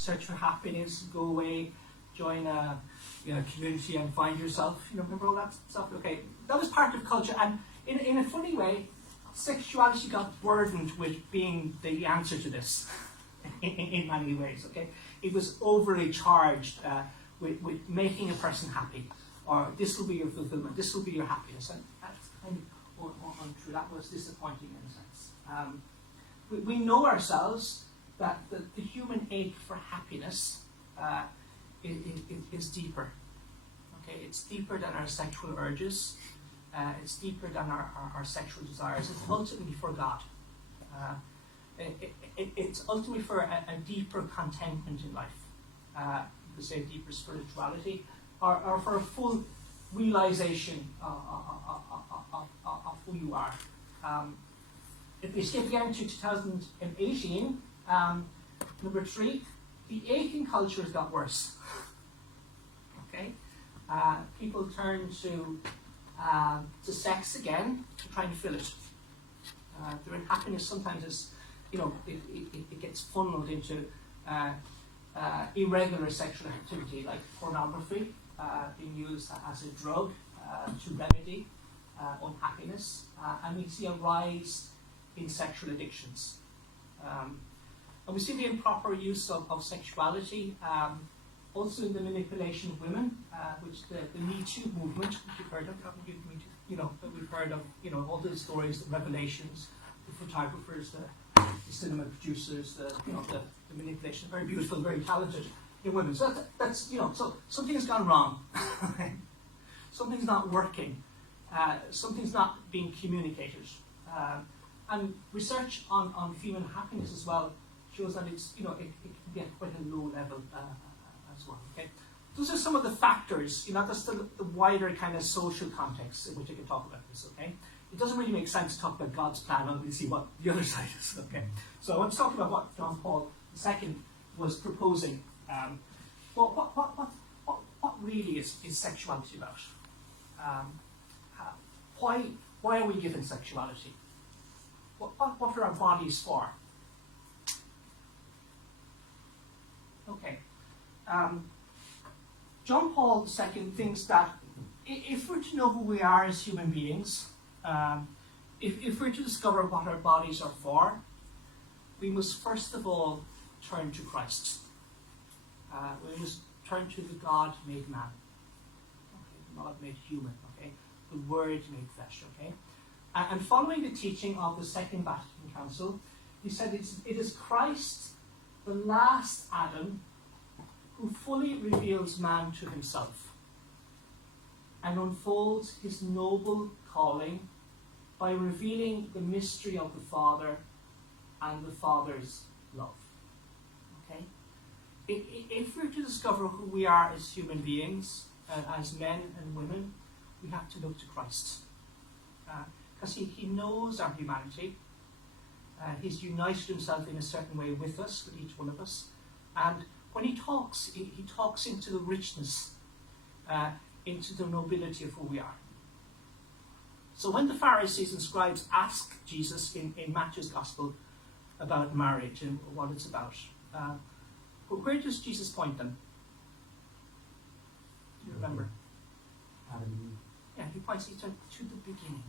search for happiness, go away, join a community and find yourself. Remember all that stuff? Okay, that was part of culture, and in a funny way, sexuality got burdened with being the answer to this in many ways. Okay, it was overly charged with making a person happy, or this will be your fulfillment, this will be your happiness, and that's kind of untrue. That was disappointing in a sense. We know ourselves that the human ache for happiness is deeper. Okay, it's deeper than our sexual urges. It's deeper than our sexual desires. It's ultimately for God. It's ultimately for a deeper contentment in life. You could say deeper spirituality, or for a full realization of who you are. If we skip again to 2018, number 3, the aching culture has got worse. Okay, people turn to sex again to try and fill it. Their happiness sometimes is, it gets funneled into irregular sexual activity like pornography, being used as a drug to remedy unhappiness, and we see a rise in sexual addictions. And we see the improper use of sexuality, also in the manipulation of women, which the Me Too movement, which you've heard of, haven't you? We've heard of, all the stories, the revelations, the photographers, the cinema producers, the manipulation, very beautiful, very talented in women. So that's so something has gone wrong. Something's not working. Something's not being communicated. And research on female happiness as well shows that it's it can be at quite a low level as well. Okay, those are some of the factors. That's the wider kind of social context in which I can talk about this. Okay, it doesn't really make sense to talk about God's plan until we see what the other side is. Okay, so I want to talk about what John Paul II was proposing. What really is sexuality about? Why are we given sexuality? What are our bodies for? Okay. John Paul II thinks that if we're to know who we are as human beings, if we're to discover what our bodies are for, we must first of all turn to Christ. We must turn to the God made man. Okay, the God made human. Okay, the Word made flesh. Okay, and following the teaching of the Second Vatican Council, he said it is Christ, the last Adam, who fully reveals man to himself and unfolds his noble calling by revealing the mystery of the Father and the Father's love. Okay? If we're to discover who we are as human beings, as men and women, we have to look to Christ. Because he knows our humanity. He's united himself in a certain way with us, with each one of us. And when he talks into the richness, into the nobility of who we are. So when the Pharisees and scribes ask Jesus in Matthew's Gospel about marriage and what it's about, where does Jesus point them? Do you remember? Yeah, he points to the beginning.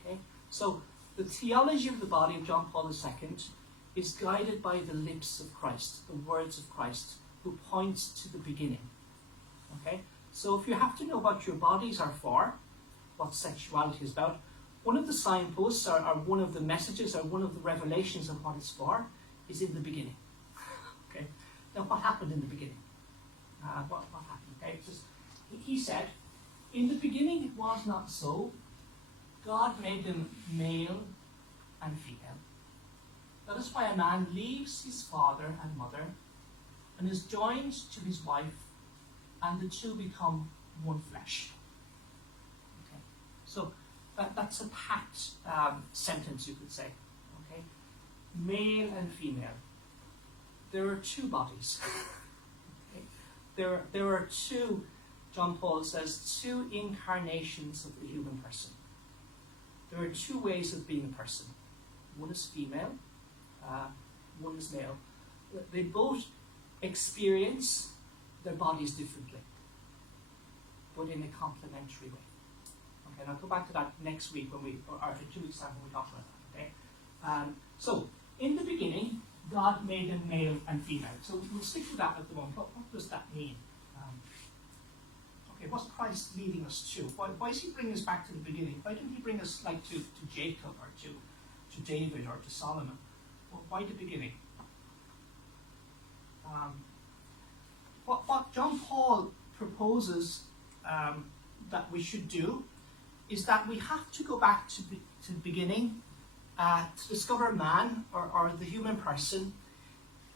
Okay? So the theology of the body of John Paul II is guided by the lips of Christ, the words of Christ, who points to the beginning. Okay? So if you have to know what your bodies are for, what sexuality is about, one of the signposts or one of the messages or one of the revelations of what it's for is in the beginning. Okay? Now what happened in the beginning? What happened? Okay? He said, in the beginning it was not so. God made them male and female. That is why a man leaves his father and mother and is joined to his wife, and the two become one flesh. Okay, so that's a packed sentence, you could say. Okay, male and female. There are two bodies. Okay? There are two. John Paul says, two incarnations of the human person. There are two ways of being a person. One is female, one is male. They both experience their bodies differently, but in a complementary way. Okay, and I'll go back to that next week or in 2 weeks' time when we talk about that. Okay, so in the beginning, God made them male and female. So we'll stick to that at the moment. What does that mean? Okay, what's Christ leading us to? Why is he bringing us back to the beginning? Why didn't he bring us like to Jacob or to David or to Solomon? Well, why the beginning? What John Paul proposes that we should do is that we have to go back to the beginning to discover man or the human person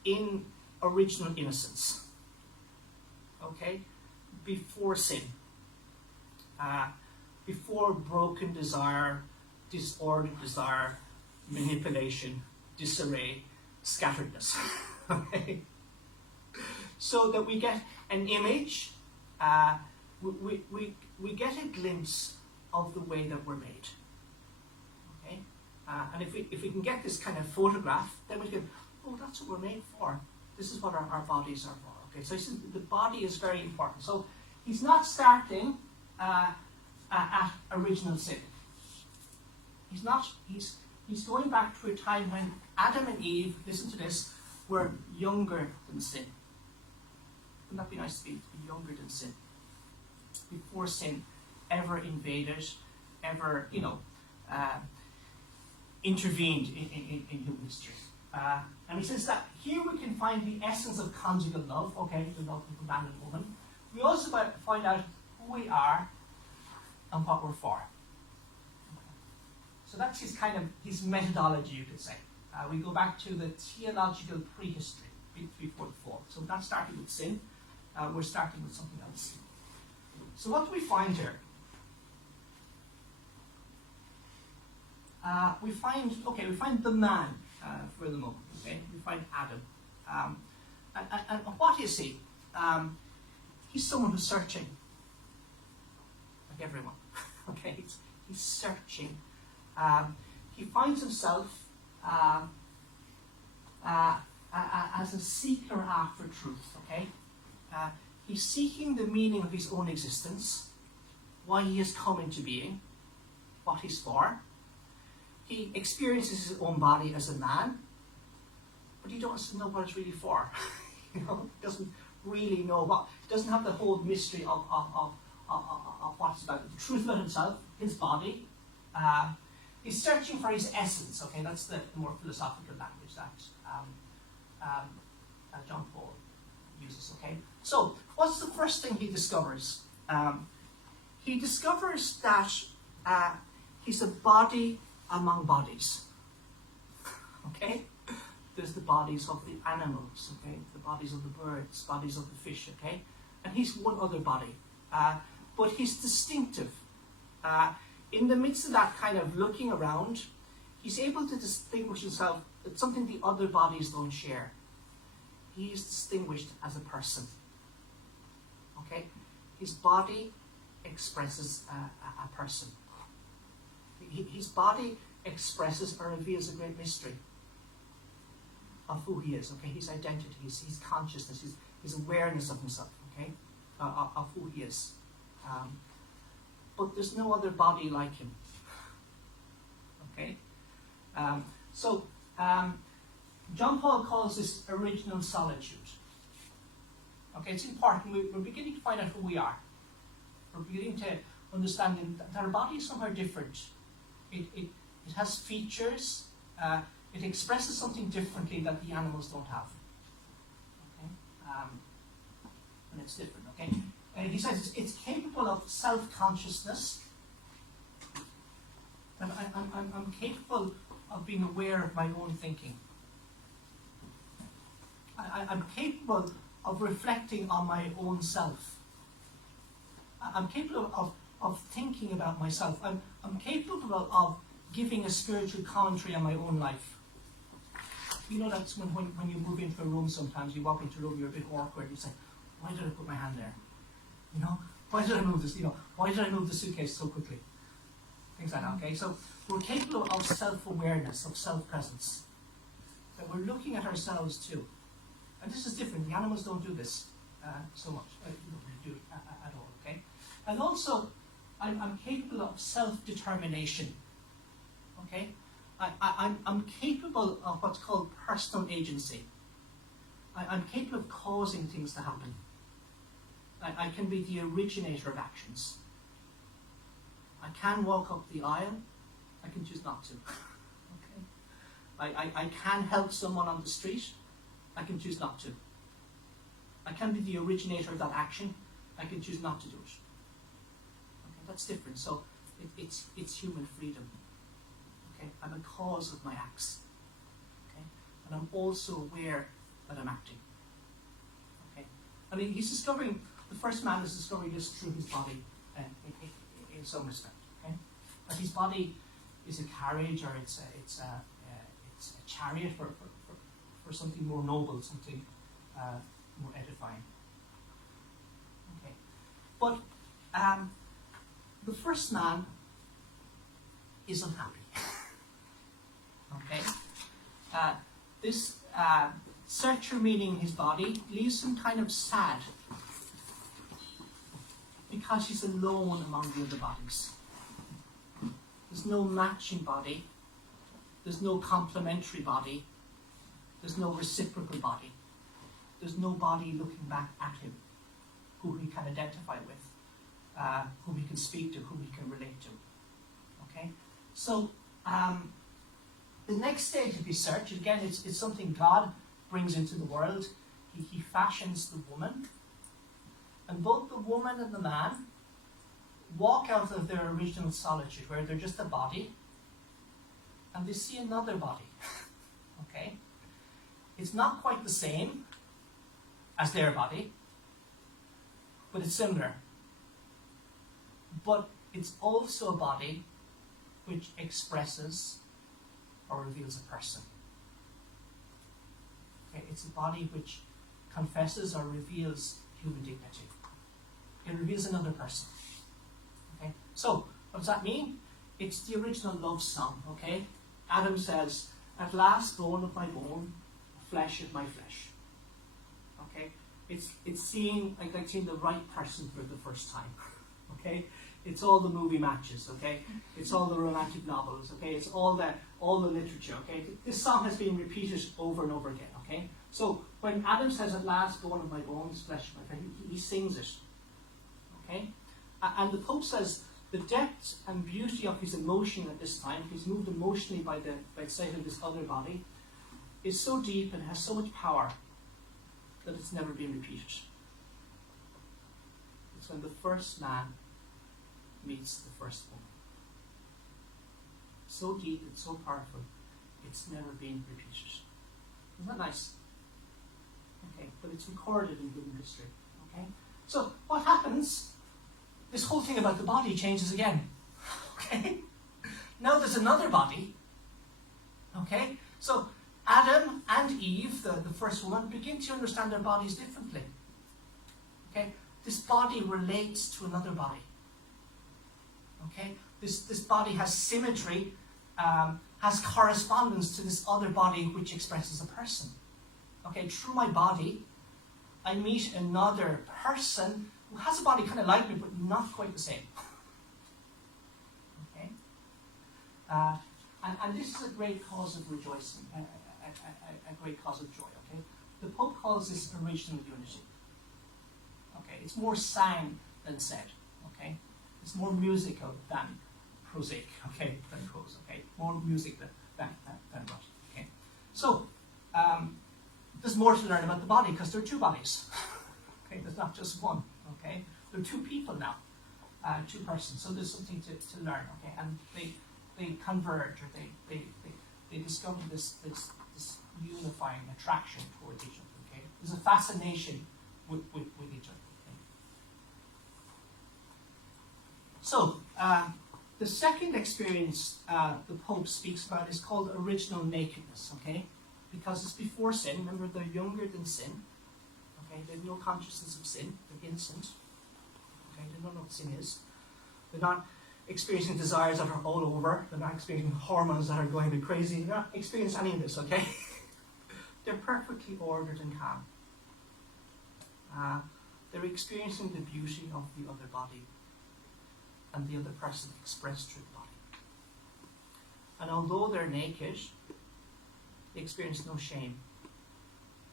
in original innocence. Okay? Before sin. Before broken desire, disordered desire, manipulation, disarray, scatteredness. Okay? So that we get an image, we get a glimpse of the way that we're made. Okay? And if we can get this kind of photograph, then we can, oh, that's what we're made for. This is what our bodies are for. Okay, so the body is very important. So he's not starting at original sin. He's not. He's going back to a time when Adam and Eve, listen to this, were younger than sin. Wouldn't that be nice to be younger than sin? Before sin ever invaded, ever, intervened in human history. And he says that here we can find the essence of conjugal love, okay, the love of man and woman. We also find out who we are and what we're for. So that's his methodology, you could say. We go back to the theological prehistory, before the fall. So we're not starting with sin, we're starting with something else. So what do we find here? We find the man for the moment. Okay, we find Adam, and what is he? He's someone who's searching, like everyone. Okay, he's searching. He finds himself as a seeker after truth. Okay, he's seeking the meaning of his own existence, why he has come into being, what he's for. He experiences his own body as a man, but he doesn't know what it's really for. He doesn't really know what. He doesn't have the whole mystery of what it's about. The truth about himself, his body. He's searching for his essence. Okay, that's the more philosophical language that John Paul uses. Okay, so what's the first thing he discovers? He discovers that he's a body among bodies. Okay? There's the bodies of the animals, okay? The bodies of the birds, bodies of the fish, okay? And he's one other body. But he's distinctive. In the midst of that kind of looking around, he's able to distinguish himself. It's something the other bodies don't share. He's distinguished as a person. Okay? His body expresses a person. His body expresses or reveals a great mystery of who he is, okay? His identity, his consciousness, his awareness of himself, okay? Of who he is. But there's no other body like him, okay? John Paul calls this original solitude. Okay, it's important. We're beginning to find out who we are. We're beginning to understand that our body is somewhere different. It has features. It expresses something differently that the animals don't have. Okay, and it's different. Okay, he says it's capable of self-consciousness, and I'm capable of being aware of my own thinking. I'm capable of reflecting on my own self. I'm capable of thinking about myself. I'm capable of giving a spiritual commentary on my own life. You know, that's when you move into a room sometimes, you walk into a room, you're a bit awkward, you say, why did I put my hand there? You know, why did I move this? You know, why did I move the suitcase so quickly? Things like that, okay? So we're capable of self-awareness, of self-presence. That we're looking at ourselves too. And this is different. The animals don't do this so much. They don't really do it at all, okay? And also, I'm capable of self-determination, okay? I'm capable of what's called personal agency. I'm capable of causing things to happen. I can be the originator of actions. I can walk up the aisle. I can choose not to. Okay. I can help someone on the street. I can choose not to. I can be the originator of that action. I can choose not to do it. Okay, that's different. So it's human freedom. Okay, I'm a cause of my acts. Okay, and I'm also aware that I'm acting. Okay, I mean the first man is discovering this through his body in some respect. Okay, that his body is a carriage or it's a chariot for something more noble, something more edifying. Okay, but the first man is unhappy. Okay, this searcher meaning his body leaves him kind of sad because he's alone among the other bodies. There's no matching body. There's no complementary body. There's no reciprocal body. There's no body looking back at him who he can identify with, whom he can speak to, whom he can relate to. Okay? So, the next stage of his search, again, it's something God brings into the world. He fashions the woman. And both the woman and the man walk out of their original solitude, where they're just a body, and they see another body. Okay? It's not quite the same as their body, but it's similar. But it's also a body which expresses or reveals a person. Okay? It's a body which confesses or reveals human dignity. It reveals another person. Okay? So, what does that mean? It's the original love song, okay? Adam says, "At last, bone of my bone, flesh of my flesh." Okay? It's seeing seeing the right person for the first time. Okay? It's all the movie matches, okay? It's all the romantic novels, okay? It's all the literature, okay? This song has been repeated over and over again, okay? So when Adam says, "At last, bone of my bones, flesh of my flesh," he sings it. Okay? And the Pope says the depth and beauty of his emotion at this time, he's moved emotionally by the sight of this other body, is so deep and has so much power that it's never been repeated. It's when the first man meets the first woman. So deep and so powerful, it's never been repeated. Isn't that nice? Okay, but it's recorded in human history. Okay? So what happens? This whole thing about the body changes again. Okay? Now there's another body. Okay? So Adam and Eve, the first woman, begin to understand their bodies differently. Okay? This body relates to another body. Okay? This body has symmetry, has correspondence to this other body which expresses a person. Okay? Through my body, I meet another person who has a body kind of like me, but not quite the same. Okay? And this is a great cause of rejoicing, a great cause of joy. Okay? The Pope calls this original unity. Okay? It's more sang than said. Okay? It's more musical than prosaic. Okay? Than prose. Okay? More music than what. Okay? So, there's more to learn about the body because there are two bodies. Okay? There's not just one. Okay, there are two people now, two persons. So there's something to learn. Okay, and they converge, or they discover this unifying attraction towards each other. Okay, there's a fascination with each other. Okay? So the second experience the Pope speaks about is called original nakedness. Okay, because it's before sin. Remember, they're younger than sin. Okay, they have no consciousness of sin. They're innocent. Okay, they don't know what sin is. They're not experiencing desires that are all over. They're not experiencing hormones that are going a bit crazy. They're not experiencing any of this, okay? They're perfectly ordered and calm. They're experiencing the beauty of the other body and the other person expressed through the body. And although they're naked, they experience no shame,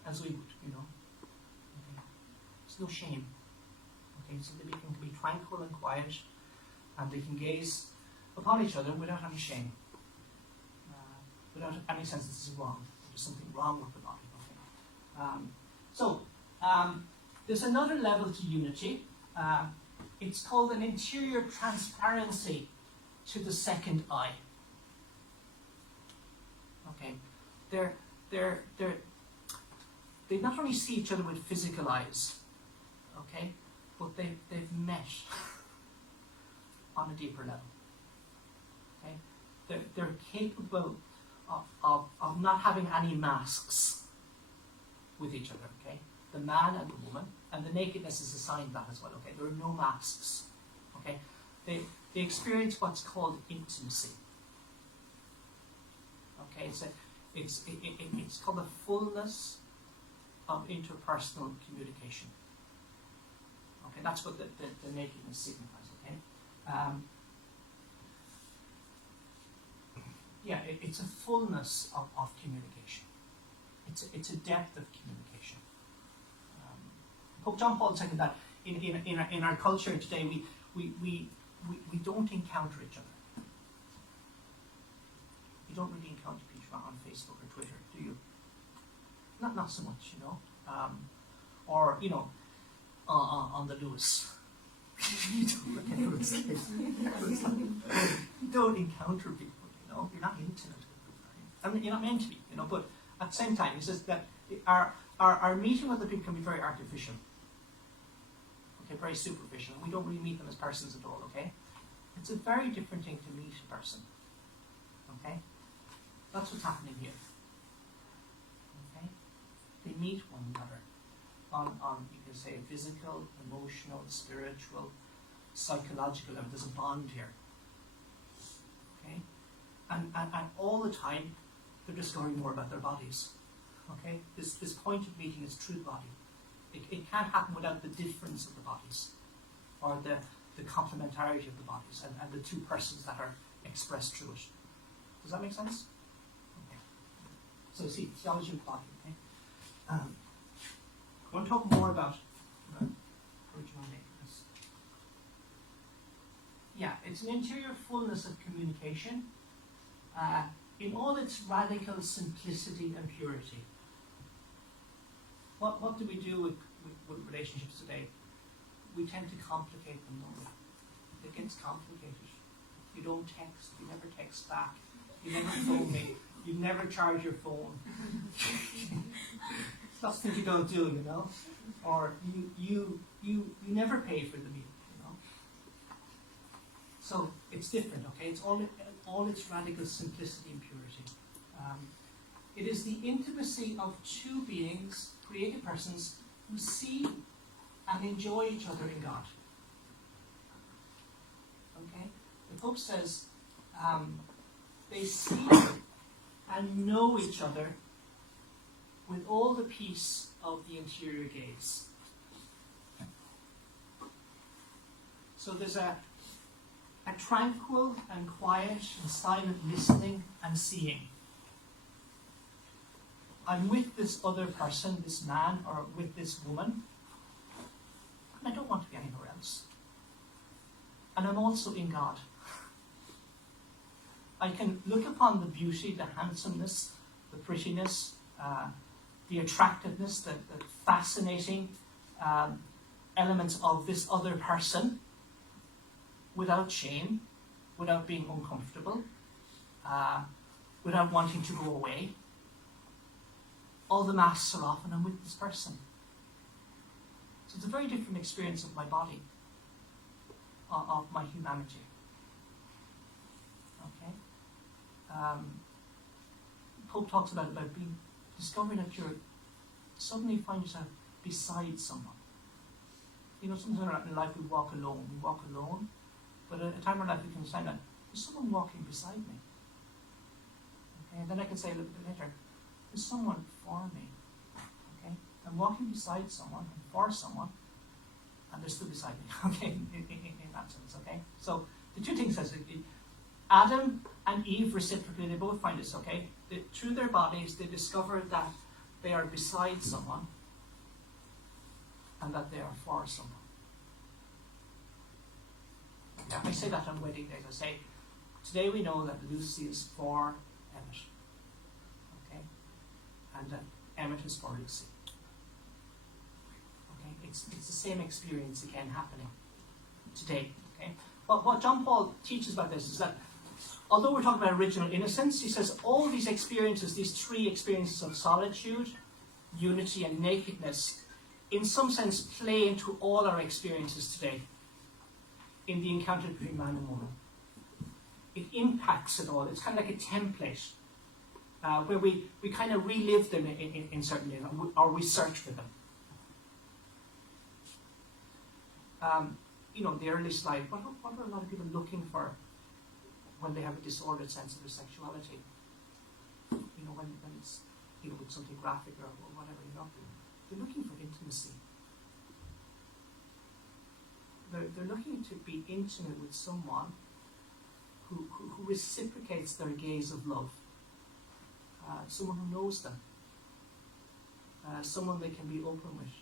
as we would, Okay. There's no shame. Okay, so they can be tranquil and quiet, and they can gaze upon each other without any shame, without any sense that this is wrong. There's something wrong with the body. Okay. There's another level to unity. It's called an interior transparency to the second eye. Okay, they not only see each other with physical eyes, okay, but they've met on a deeper level. Okay, they're capable of not having any masks with each other. Okay, the man and the woman, and the nakedness is a sign of that as well. Okay, there are no masks. Okay, they experience what's called intimacy. Okay, it's called the fullness of interpersonal communication. Okay, that's what the nakedness signifies. Okay, it's a fullness of communication. It's a depth of communication. Pope John Paul II that in our culture today we don't encounter each other. You don't really encounter people on Facebook or Twitter, do you? Not so much, or on the Lewis. You don't look at Lewis. You don't encounter people, You're not intimate with people. I mean, you're not meant to be, But at the same time, he says that our meeting with other people can be very artificial. Okay, very superficial. And we don't really meet them as persons at all. Okay, it's a very different thing to meet a person. Okay. That's what's happening here. Okay? They meet one another on you can say physical, emotional, spiritual, psychological level. There's a bond here. Okay? And all the time they're discovering more about their bodies. Okay? This point of meeting is true body. It can't happen without the difference of the bodies, or the complementarity of the bodies and the two persons that are expressed through it. Does that make sense? So see, theology of body. Okay? I want to talk more about original nakedness. Yeah, it's an interior fullness of communication in all its radical simplicity and purity. What do we do with relationships today? We tend to complicate them, don't we? It gets complicated. You don't text, you never text back, you never phone me. You never charge your phone. That's things you don't do, Or you never pay for the meal, So it's different, okay? It's all its radical simplicity and purity. It is the intimacy of two beings, created persons, who see and enjoy each other in God. Okay? The Pope says they see and know each other with all the peace of the interior gaze. So there's a tranquil and quiet and silent listening and seeing. I'm with this other person, this man, or with this woman, and I don't want to be anywhere else. And I'm also in God. I can look upon the beauty, the handsomeness, the prettiness, the attractiveness, the fascinating elements of this other person without shame, without being uncomfortable, without wanting to go away. All the masks are off and I'm with this person. So it's a very different experience of my body, of my humanity. Okay? Pope talks about discovering that you're suddenly find yourself beside someone. Sometimes in life we walk alone, but at a time in life we can say that there's someone walking beside me. Okay, and then I can say a little bit later, there's someone for me. Okay, I'm walking beside someone, and for someone, and they're still beside me, okay, in that sense, okay? So the two things says, Adam and Eve reciprocally, they both find this, okay? Through their bodies, they discover that they are beside someone and that they are for someone. Yeah, I say that on wedding days. I say, today we know that Lucy is for Emmett, okay? And that Emmett is for Lucy. Okay, it's the same experience again happening today, okay? But what John Paul teaches about this is that although we're talking about original innocence, he says all these experiences, these three experiences of solitude, unity, and nakedness, in some sense play into all our experiences today in the encounter between man and woman. It impacts it all. It's kind of like a template where we kind of relive them in certain ways, or we search for them. The early slide, what are a lot of people looking for when they have a disordered sense of their sexuality? When it's with something graphic or whatever, they're looking for intimacy. They're looking to be intimate with someone who reciprocates their gaze of love. Someone who knows them. Someone they can be open with.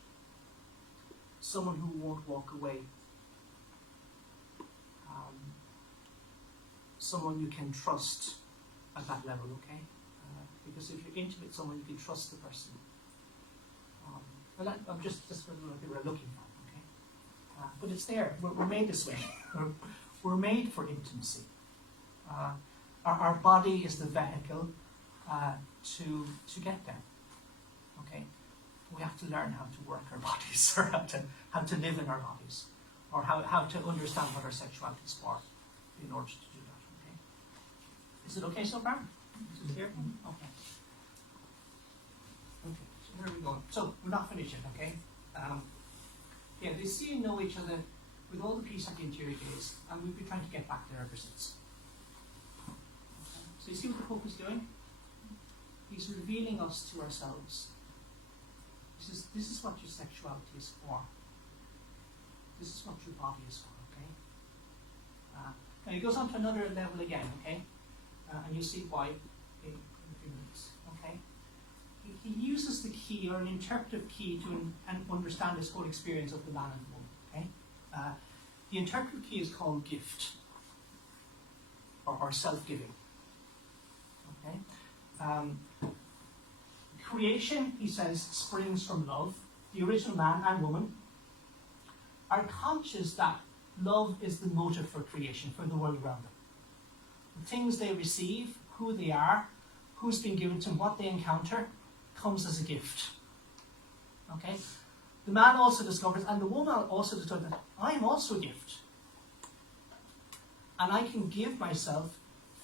Someone who won't walk away. Someone you can trust at that level, okay? Because if you're intimate with someone, you can trust the person. I'm just what they were looking for, okay? But it's there. We're made this way. We're made for intimacy. Our body is the vehicle to get there, okay? We have to learn how to work our bodies, or how to live in our bodies, or how to understand what our sexuality is for in order to do that, okay? Is it okay so far? Is it clear? Okay. Okay, so where are we going? So, we're not finished yet, okay? They see and know each other with all the peace at the interior gaze, and we've been trying to get back there ever since. Okay. So you see what the Pope is doing? He's revealing us to ourselves. This is what your sexuality is for. This is what your body is for, okay? Now he goes on to another level again, okay? And you'll see why in a few minutes, okay? He uses the key, or an interpretive key, to understand this whole experience of the man and the woman, okay? The interpretive key is called gift, or self-giving, okay? Creation, he says, springs from love. The original man and woman are conscious that love is the motive for creation, for the world around them. The things they receive, who they are, who's been given to them, what they encounter, comes as a gift. Okay? The man also discovers, and the woman also discovers, that I am also a gift. And I can give myself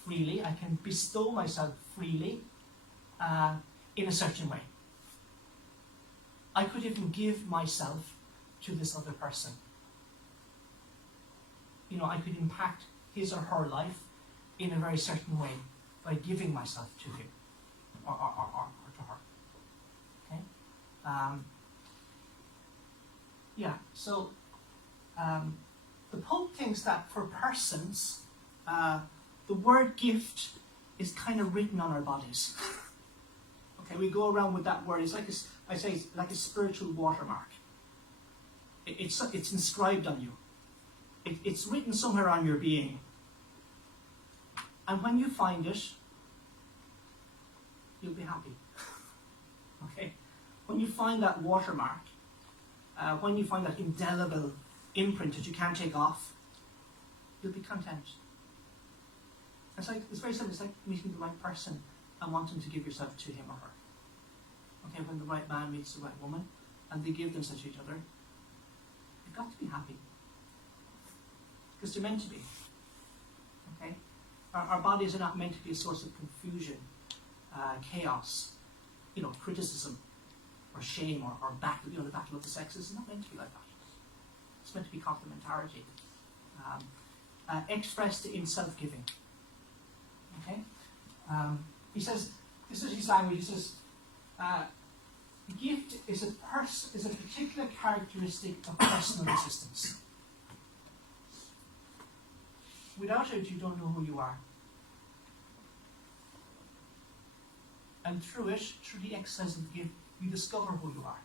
freely, I can bestow myself freely, in a certain way. I could even give myself to this other person. I could impact his or her life in a very certain way by giving myself to him or to her. Okay? So the Pope thinks that for persons, the word gift is kind of written on our bodies. Okay, we go around with that word. It's like it's like a spiritual watermark. It's inscribed on you. It's written somewhere on your being. And when you find it, you'll be happy. Okay? When you find that watermark, when you find that indelible imprint that you can't take off, you'll be content. It's very simple. It's like meeting the right person and wanting to give yourself to him or her. Okay, when the right man meets the right woman and they give themselves to each other, you've got to be happy. Because they're meant to be. Okay? Our bodies are not meant to be a source of confusion, chaos, criticism, or shame, or battle, the battle of the sexes. It's not meant to be like that. It's meant to be complementarity. Expressed in self-giving. Okay? He says, this is his language, he The gift is a particular characteristic of personal existence. Without it, you don't know who you are. And through it, through the exercise of the gift, you discover who you are.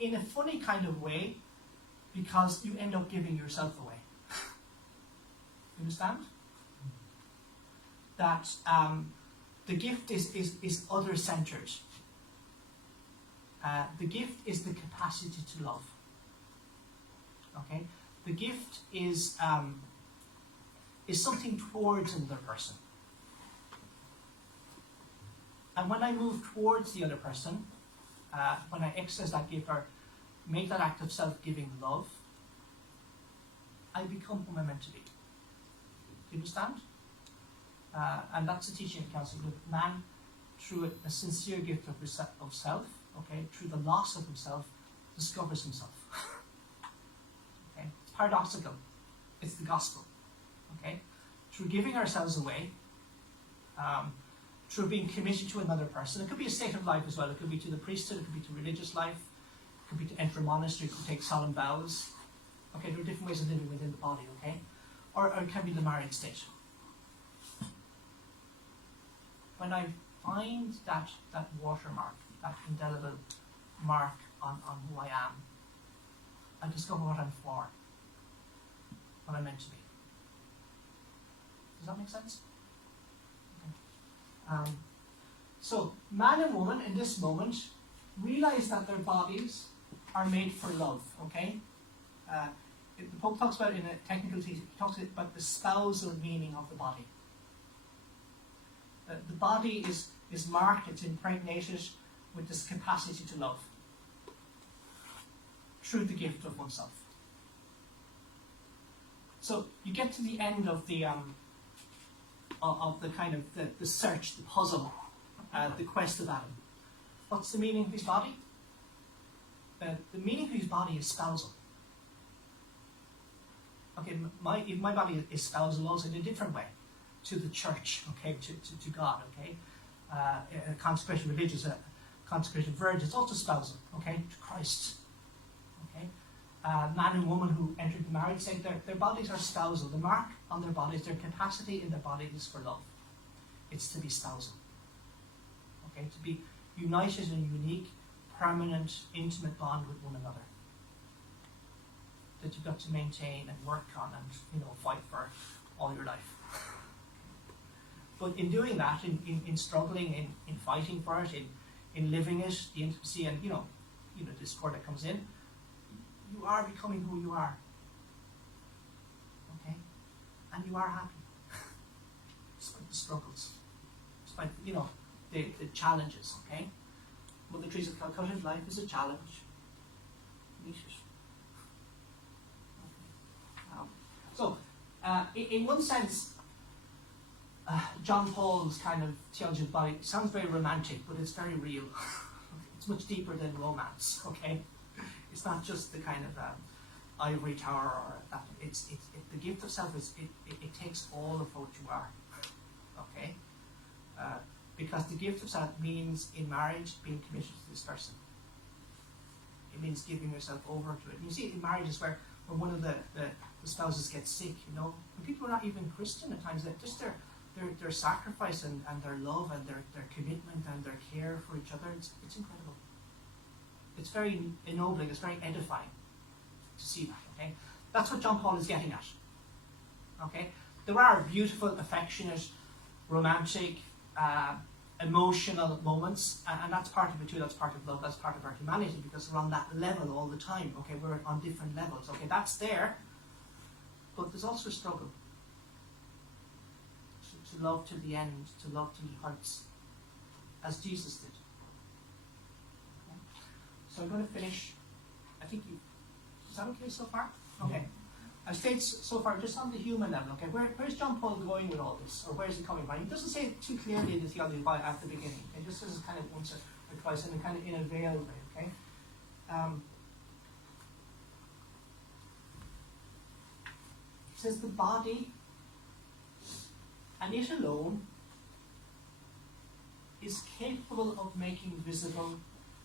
In a funny kind of way, because you end up giving yourself away. You understand? That the gift is other-centered. The gift is the capacity to love. Okay? The gift is something towards another person. And when I move towards the other person, when I exercise that gift or make that act of self-giving love, I become who I'm meant to be. Do you understand? And that's the teaching of counseling. That man, through a sincere gift of self, okay, through the loss of himself, discovers himself. Okay? It's paradoxical. It's the gospel. Okay? Through giving ourselves away, through being committed to another person. It could be a state of life as well. It could be to the priesthood, it could be to religious life, it could be to enter a monastery, it could take solemn vows. Okay, there are different ways of living within the body, okay? Or it can be the married state. When I find that watermark, that indelible mark on who I am, I discover what I'm for, what I'm meant to be. Does that make sense? So, man and woman in this moment realize that their bodies are made for love, okay? The Pope talks about it in a technical teaching, he talks about the spousal meaning of the body. The body is marked, it's impregnated with this capacity to love through the gift of oneself. So, you get to the end of the kind of the search, the puzzle, the quest of Adam. What's the meaning of his body? The meaning of his body is spousal. Okay, my body is spousal also in a different way to the church, okay, to God, okay. A consecration religious, a consecrated virgin is also spousal, okay, to Christ, okay. Man and woman who entered the marriage state, their bodies are spousal. The mark on their bodies, their capacity in their body is for love. It's to be spousal. Okay, to be united in a unique, permanent, intimate bond with one another. That you've got to maintain and work on and fight for all your life. But in doing that, in struggling, in fighting for it, in living it, the intimacy and the discord that comes in, you are becoming who you are. Okay? And you are happy. Despite the struggles. Despite, the challenges, okay? Mother Teresa of Calcutta's life is a challenge. Meet it. In one sense, John Paul's kind of theology of the body sounds very romantic, but it's very real. It's much deeper than romance, okay? It's not just the kind of ivory tower or that. It's the gift of self. It takes all of what you are, okay? Because the gift of self means in marriage being committed to this person. It means giving yourself over to it. And you see it in marriages where one of the spouses gets sick. When people are not even Christian at times, that just their sacrifice and their love and their commitment and their care for each other, it's incredible. It's very ennobling, it's very edifying to see that, okay? That's what John Paul is getting at, okay? There are beautiful, affectionate, romantic, emotional moments, and that's part of it too, that's part of love, that's part of our humanity, because we're on that level all the time, okay? We're on different levels, okay? That's there, but there's also a struggle. To love to the end, to love till it hurts, as Jesus did. Okay. So I'm going to finish. I think is that okay so far? Okay. I've stayed so far just on the human level. Okay, where's John Paul going with all this, or where is he coming from? He doesn't say it too clearly in the Theology at the beginning. It just says it kind of once or twice, and kind of in a veiled way. Okay. It says the body, and it alone, is capable of making visible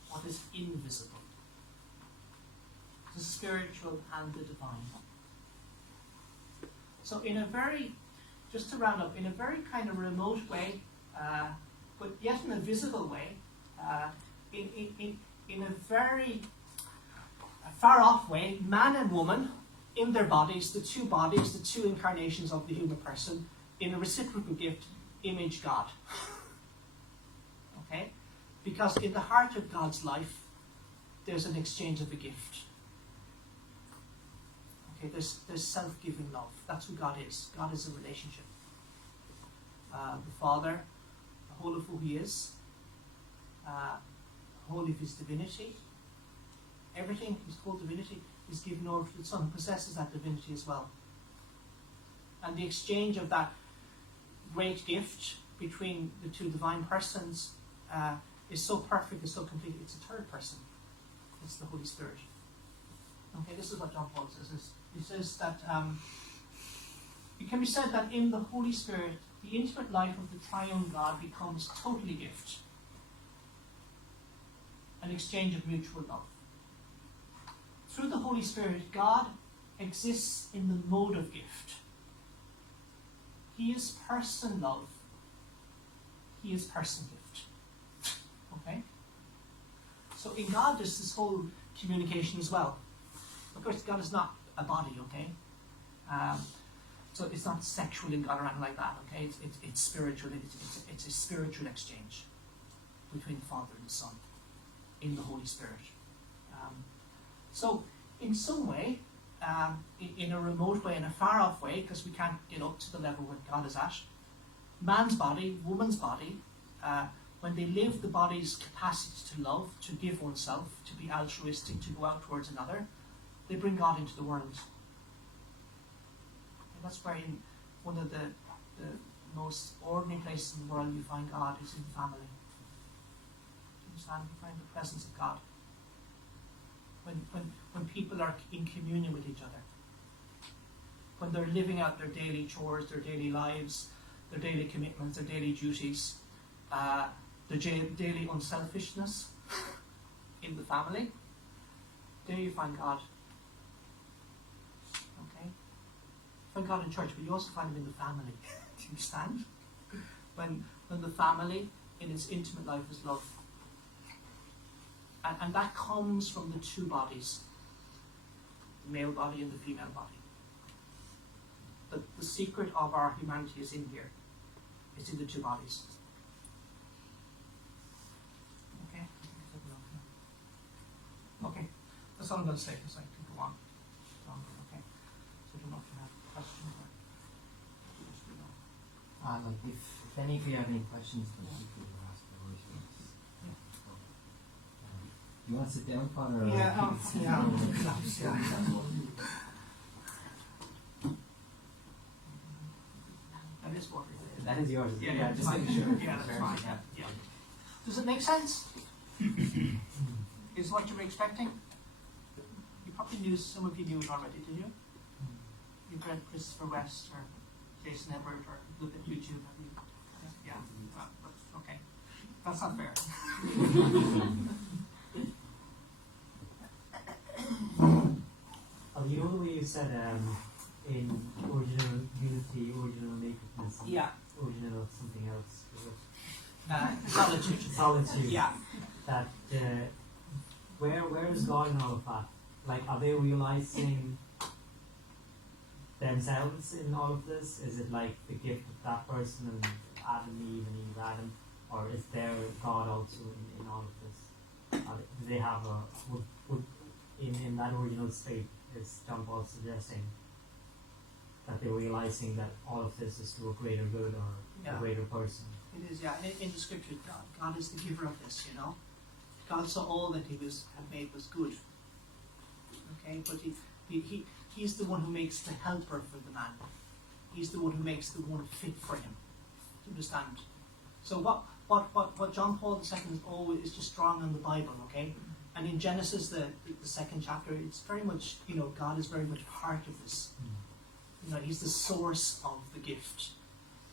what is invisible. The spiritual and the divine. So in a very, just to round up, in a very kind of remote way, but yet in a visible way, in a very far off way, man and woman, in their bodies, the two incarnations of the human person, in a reciprocal gift, image God. Okay? Because in the heart of God's life, there's an exchange of a gift. Okay, there's self-giving love. That's who God is. God is a relationship. The Father, the whole of who He is, whole of His divinity, everything, His whole divinity, is given over to the Son, who possesses that divinity as well. And the exchange of that great gift between the two divine persons is so perfect, is so complete. It's a third person. It's the Holy Spirit. Okay, this is what John Paul says. He says that it can be said that in the Holy Spirit, the intimate life of the triune God becomes totally gift. An exchange of mutual love. Through the Holy Spirit, God exists in the mode of gift. He is person love. He is person gift. Okay? So in God there's this whole communication as well. Of course, God is not a body, okay? So it's not sexual in God or anything like that, okay? It's spiritual. It's a spiritual exchange between the Father and the Son in the Holy Spirit. So in some way, in a remote way, in a far-off way, because we can't get up to the level where God is at, man's body, woman's body, when they live the body's capacity to love, to give oneself, to be altruistic, to go out towards another, they bring God into the world. And that's where in one of the most ordinary places in the world you find God is in the family. Do you understand? You find the presence of God. When people are in communion with each other. When they're living out their daily chores, their daily lives, their daily commitments, their daily duties, their daily unselfishness in the family, there you find God. Okay? You find God in church, but you also find Him in the family. Do you understand? When the family in its intimate life is love. And that comes from the two bodies, the male body and the female body. But the secret of our humanity is in here. It's in the two bodies. Okay? Okay. That's all I'm going to say because I can go on. Okay. So I don't know if you have questions or like if any of you have any questions, then you can ask the voice. You want to sit down, Father? Yeah, yeah. That is what it is. That is yours. Yeah, just making sure. Yeah, that's fine. Yeah. Does it make sense? Is what you were expecting? You probably knew, some of you knew it already, did you? You've read Christopher West or Jason Everett or look at YouTube. Have you? Yeah. Okay. That's not fair. You know the way you said in original unity, original nakedness, Yeah. original something else. Solitude. Solitude. Yeah. That where is God in all of that? Like, are they realizing themselves in all of this? Is it like the gift of that person and Adam, Eve, and Eve, Adam, or is there God also in all of this? Do they have a would in that original state? Is John Paul suggesting that they're realizing that all of this is to a greater good or a greater person? It is, yeah. In the scripture, God is the giver of this, you know. God saw all that He had made was good. Okay, but He's the one who makes the helper for the man. He's the one who makes the one fit for him. Do you understand? So what John Paul II is always is just strong on the Bible, okay? And in Genesis, the second chapter, it's very much, you know, God is very much part of this. You know, He's the source of the gift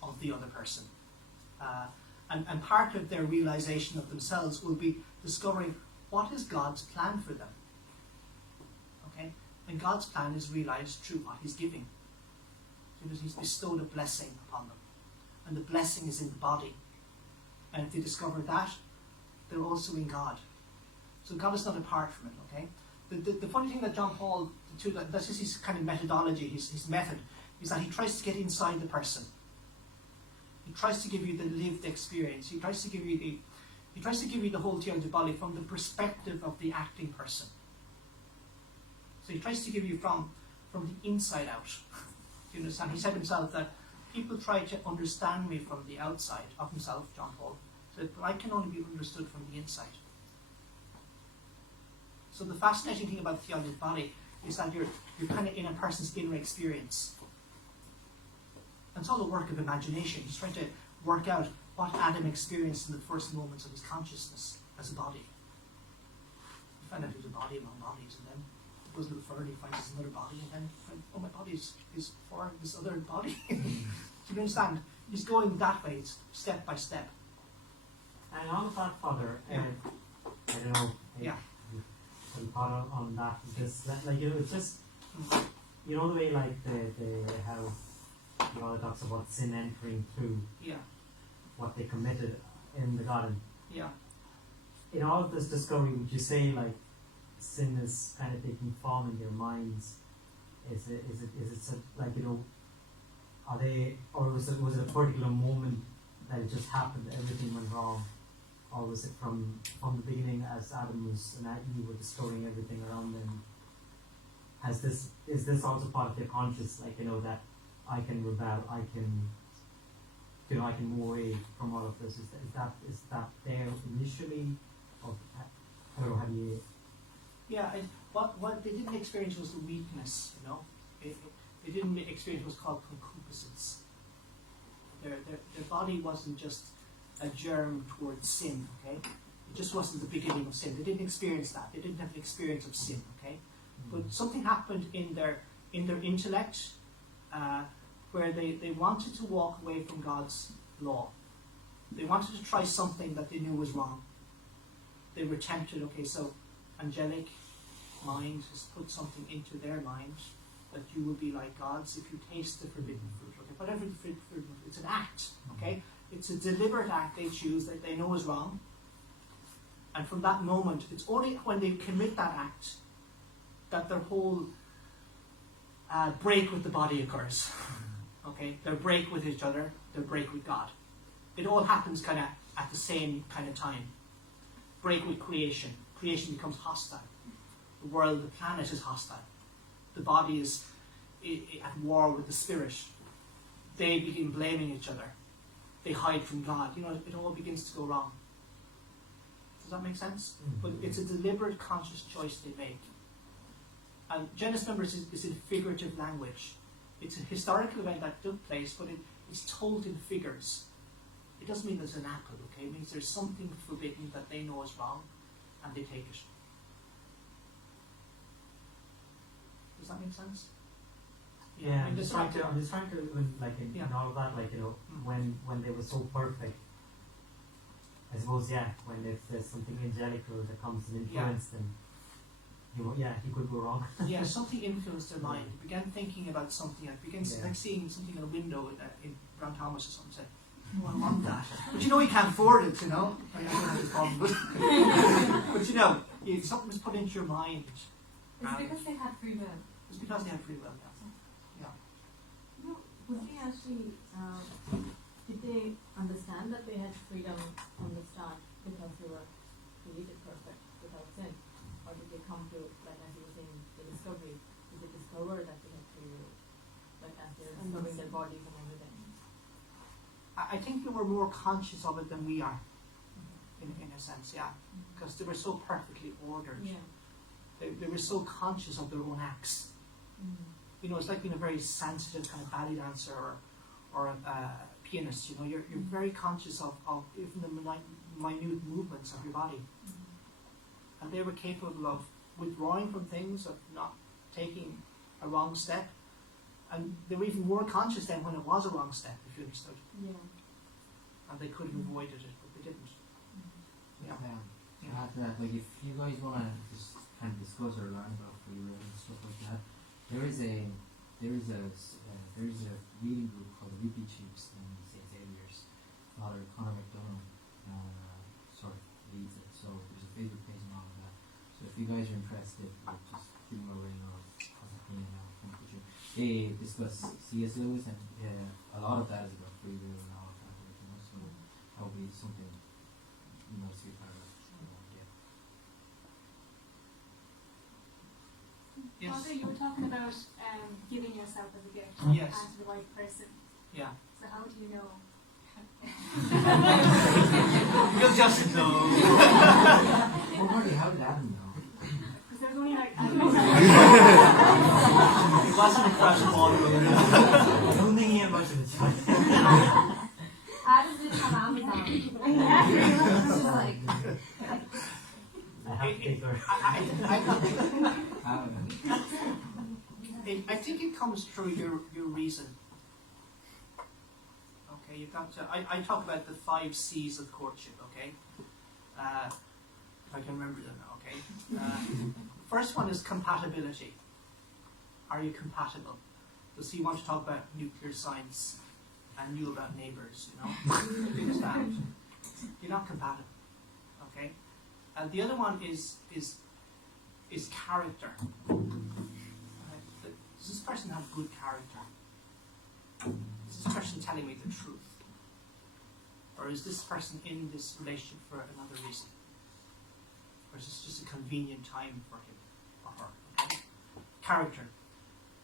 of the other person. And part of their realization of themselves will be discovering what is God's plan for them. Okay? And God's plan is realized through what He's giving. Because He's bestowed a blessing upon them. And the blessing is in the body. And if they discover that, they're also in God. So God is not apart from it, okay? The funny thing that John Paul, that's just his kind of methodology, his method, is that he tries to get inside the person. He tries to give you the lived experience. He tries to give you the whole theology of the body from the perspective of the acting person. So he tries to give you from the inside out. Do you understand? He said himself that people try to understand me from the outside of himself, John Paul, but I can only be understood from the inside. So the fascinating thing about theology of the body is that you're kind of in a person's inner experience. And it's all the work of imagination. He's trying to work out what Adam experienced in the first moments of his consciousness as a body. He found out he was a body among bodies, and then he goes a little further, he finds another body, and then oh, my body is for this other body. Do you understand? He's going that way, step by step. And all of that, Father, Yeah. I don't know. Yeah. Any thought on that? Just like it's just the way like the how it talks about sin entering through what they committed in the garden. Yeah. In all of this discovery, would you say like sin is kind of taking form in their minds? Is it like are they, or was it a particular moment that it just happened, everything went wrong? Or was it from the beginning, as Adam was and Eve were discovering everything around them? Is this also part of their conscious, that I can rebel, I can move away from all of this? Is that there initially, or I don't know, have you? Yeah, what they didn't experience was the weakness. They didn't experience what's called concupiscence. Their body wasn't just a germ towards sin, okay? It just wasn't the beginning of sin. They didn't experience that. They didn't have the experience of sin, okay? But something happened in their intellect where they wanted to walk away from God's law. They wanted to try something that they knew was wrong. They were tempted, okay, so angelic mind has put something into their mind that you will be like gods if you taste the forbidden fruit, okay? Whatever the forbidden fruit, it's an act, okay? It's a deliberate act they choose that they know is wrong. And from that moment, it's only when they commit that act that their whole break with the body occurs. Okay? Their break with each other, their break with God. It all happens kind of at the same kind of time. Break with creation. Creation becomes hostile. The world, the planet is hostile. The body is at war with the spirit. They begin blaming each other. They hide from God. It all begins to go wrong. Does that make sense? Mm-hmm. But it's a deliberate, conscious choice they make. And Genesis numbers is in figurative language. It's a historical event that took place, but it's told in figures. It doesn't mean there's an apple, okay? It means there's something forbidden that they know is wrong, and they take it. Does that make sense? Yeah, I'm just trying to in all of that, when they were so perfect, I suppose, when if there's something angelical that comes and influences them, he could go wrong. Yeah, something influenced their mind. They began thinking about something, and began like seeing something in a window in Brown Thomas or something, said, oh, I want that. But he can't afford it, I don't have this problem, but if something was put into your mind. It's because they had free will. It's because they had free will, Would they actually, did they understand that they had freedom from the start because they were created perfect without sin? Or did they come to, like as you were saying, the discovery? Did they discover that they had free will? Like as they were discovering their bodies and everything? I think they were more conscious of it than we are, in a sense, because they were so perfectly ordered. Yeah. They were so conscious of their own acts. Mm-hmm. It's like being a very sensitive kind of ballet dancer or a pianist. You're very conscious of even the minute movements of your body. Mm-hmm. And they were capable of withdrawing from things, of not taking a wrong step. And they were even more conscious then when it was a wrong step, if you understood. Yeah. and they could have avoided it, but they didn't. Yeah. To add to that, like if you guys want to just kind of discuss or learn about free will and stuff like that, there is a reading group called the Weekly Tubes in St. Xavier's. Father Conor McDonough sort of leads it, so there's a Facebook page and all of that. So if you guys are interested, like, just give them a ring or contact me and I'll come with you. They discuss C.S. Lewis, and a lot of that is about free will and all of that, you know, so that will be something nice to be part of. Yes. Father, you were talking about giving yourself as a gift Yes. and to the right person. Yeah. So how do you know? You'll just know. Well, Marty, how did Adam know? Because there's only like It wasn't a question all the way. I don't think he had much of a choice. Adam didn't have Amazon. It was like, I have paper. I think it comes through your reason. Okay, you've got to. I talk about the 5 C's of courtship. Okay, if I can remember them now. Okay, first one is compatibility. Are you compatible? So you want to talk about nuclear science and you about neighbours. You know, you understand? You're not compatible. Okay, and the other one is character. Does this person have good character? Is this person telling me the truth? Or is this person in this relationship for another reason? Or is this just a convenient time for him or her? Okay? Character.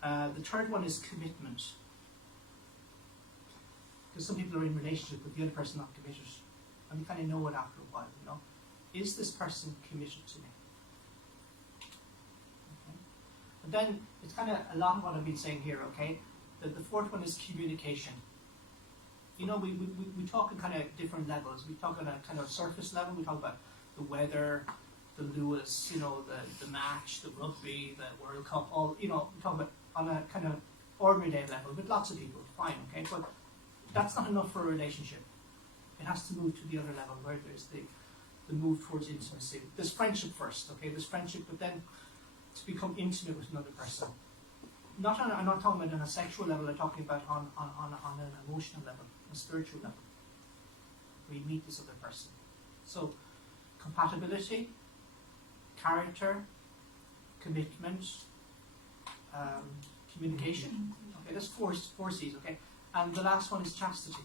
The third one is commitment. Because some people are in relationship with the other person not committed. And you kind of know it after a while, you know. Is this person committed to me? And then it's kind of a lot of what I've been saying here, okay? The fourth one is communication. You know, we talk on kind of different levels. We talk on a kind of surface level. We talk about the weather, the Lewis, you know, the match, the rugby, the World Cup, all, you know, we talk about on a kind of ordinary day level with lots of people, fine, okay? But that's not enough for a relationship. It has to move to the other level where there's the move towards intimacy. There's friendship first, okay? There's friendship, but then to become intimate with another person. I'm not talking about on a sexual level, I'm talking about on an emotional level, a spiritual level. We meet this other person. So, compatibility, character, commitment, communication. Okay, that's four C's, okay? And the last one is chastity.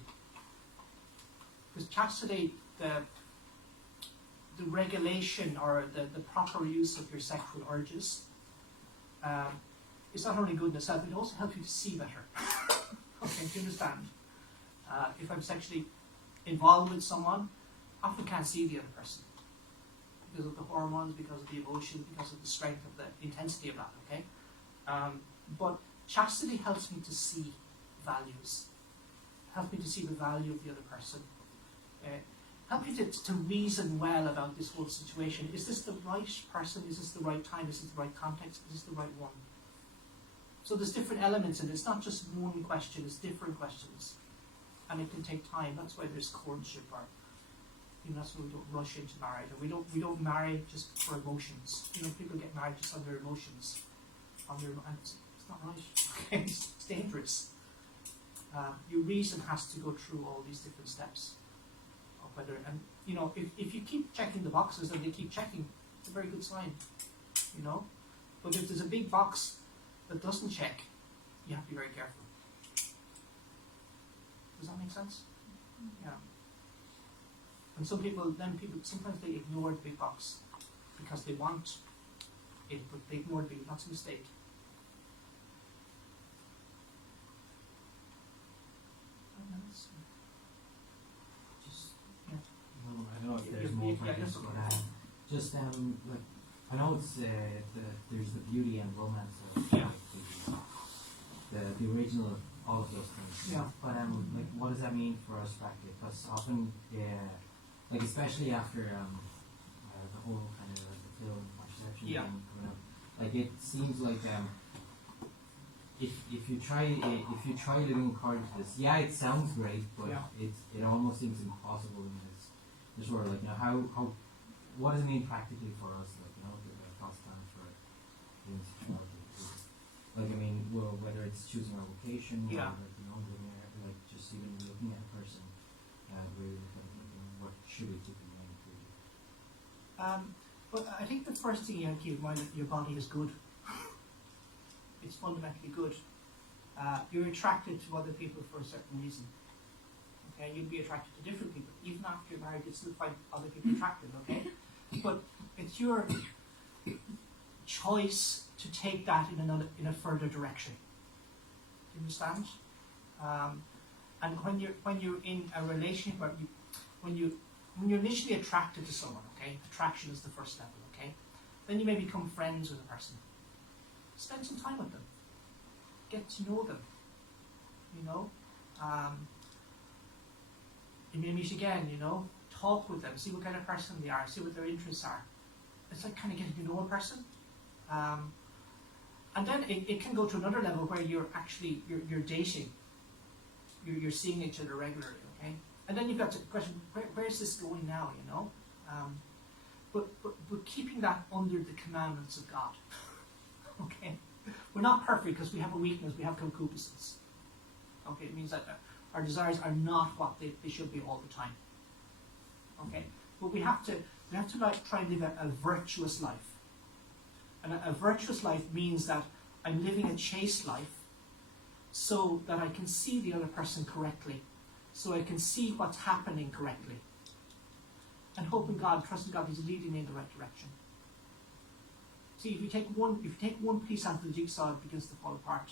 Because chastity, the regulation or the proper use of your sexual urges, it's not only good in itself, it also helps you to see better. Okay, do you understand? If I'm sexually involved with someone, I often can't see the other person because of the hormones, because of the emotion, because of the strength of the intensity of that, okay? But chastity helps me to see values, helps me to see the value of the other person, help me to reason well about this whole situation. Is this the right person? Is this the right time? Is this the right context? Is this the right one? So there's different elements in it. It's not just one question, it's different questions. And it can take time. That's why there's courtship, or that's why we don't rush into marriage. And we don't marry just for emotions. People get married just on their emotions. And it's not right. Okay? It's dangerous. Your reason has to go through all these different steps. Whether, and if you keep checking the boxes and they keep checking, it's a very good sign, But if there's a big box that doesn't check, you have to be very careful. Does that make sense? Yeah. And sometimes they ignore the big box because they want it, but they ignore the big. That's a mistake. I don't know if there's more questions, but just like I know it's there's the beauty and romance of the original, all of those things. Yeah. But like what does that mean for us practically? Because often, like especially after the whole kind of the film or perception thing coming out, like it seems like if you try living according to this, yeah, it sounds great, but Yeah. it almost seems impossible in this world. Like, you know, how what does it mean practically for us? Like, you know, the cost stand for living sexuality. Like, I mean, well, whether it's choosing our vocation, Yeah. or like, you know, living like just even looking at a person, really looking at, like, you know, what should we keep in mind really? But I think the first thing you have to keep in mind is that your body is good. It's fundamentally good. You're attracted to other people for a certain reason. Okay, you'll be attracted to different people. Even after you're married, you still find other people attractive, okay? But it's your choice to take that in a further direction. Do you understand? And when you're in a relationship where when you're initially attracted to someone, okay, attraction is the first level, okay? Then you may become friends with a person. Spend some time with them. Get to know them. You know? You may meet again, you know? Talk with them, see what kind of person they are, see what their interests are. It's like kind of getting to know a person. And then it can go to another level where you're actually you're dating. You're seeing each other regularly, okay? And then you've got to question, where's this going now, you know? But keeping that under the commandments of God. Okay? We're not perfect because we have a weakness, we have concupiscence. Okay, it means that our desires are not what they should be all the time. Okay? But we have to like try and live a virtuous life. And a virtuous life means that I'm living a chaste life so that I can see the other person correctly, so I can see what's happening correctly. And hoping God, trusting God, He's leading me in the right direction. See, if you take one piece out of the jigsaw, it begins to fall apart.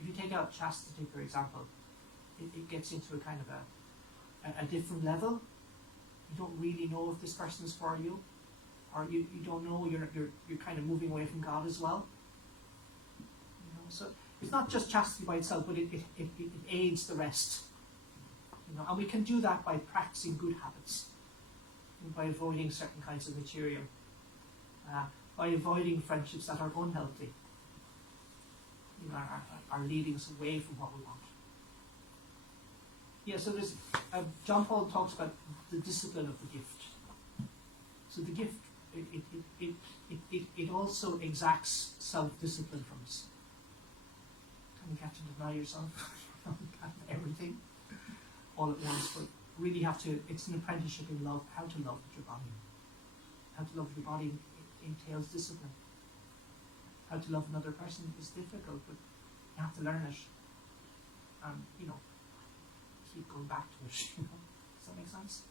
If you take out chastity, for example, it gets into a kind of a different level. You don't really know if this person is for you, or you don't know, you're kind of moving away from God as well. You know, so it's not just chastity by itself, but it aids the rest. You know, and we can do that by practicing good habits, and by avoiding certain kinds of material, by avoiding friendships that are unhealthy. You know, are leading us away from what we want. Yeah, so there's John Paul talks about the discipline of the gift. So the gift, it also exacts self-discipline from us. You have to deny yourself everything all at once, but really have to, it's an apprenticeship in love, how to love with your body. How to love with your body entails discipline. How to love another person is difficult, but you have to learn it. And, you know, keep going back to it, you know. Does that make sense?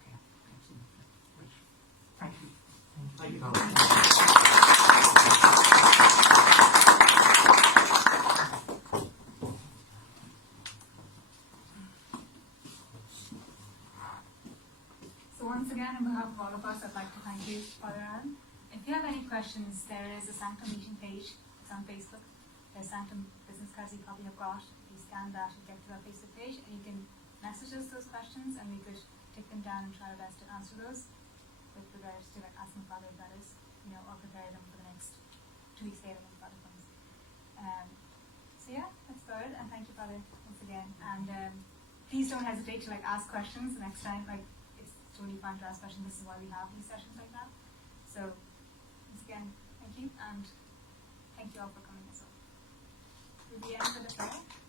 Okay, excellent. Right. Thank you. Thank you. So once again, on behalf of all of us, I'd like to thank you, Father Aaron. If you have any questions, there is a Sanctum meeting page. It's on Facebook. There's Sanctum business cards you probably have got. If you scan that, you get to that Facebook page, and you can message us those questions, and we could take them down and try our best to answer those with regards to like asking Father if that is, you know, or prepare them for the next 2 weeks later when Father comes. So yeah, that's about it, and thank you, Father, once again. And please don't hesitate to like ask questions the next time. Like, it's totally fine to ask questions. This is why we have these sessions like that. So once again, thank you, and thank you all for coming as well. Will we end with a prayer?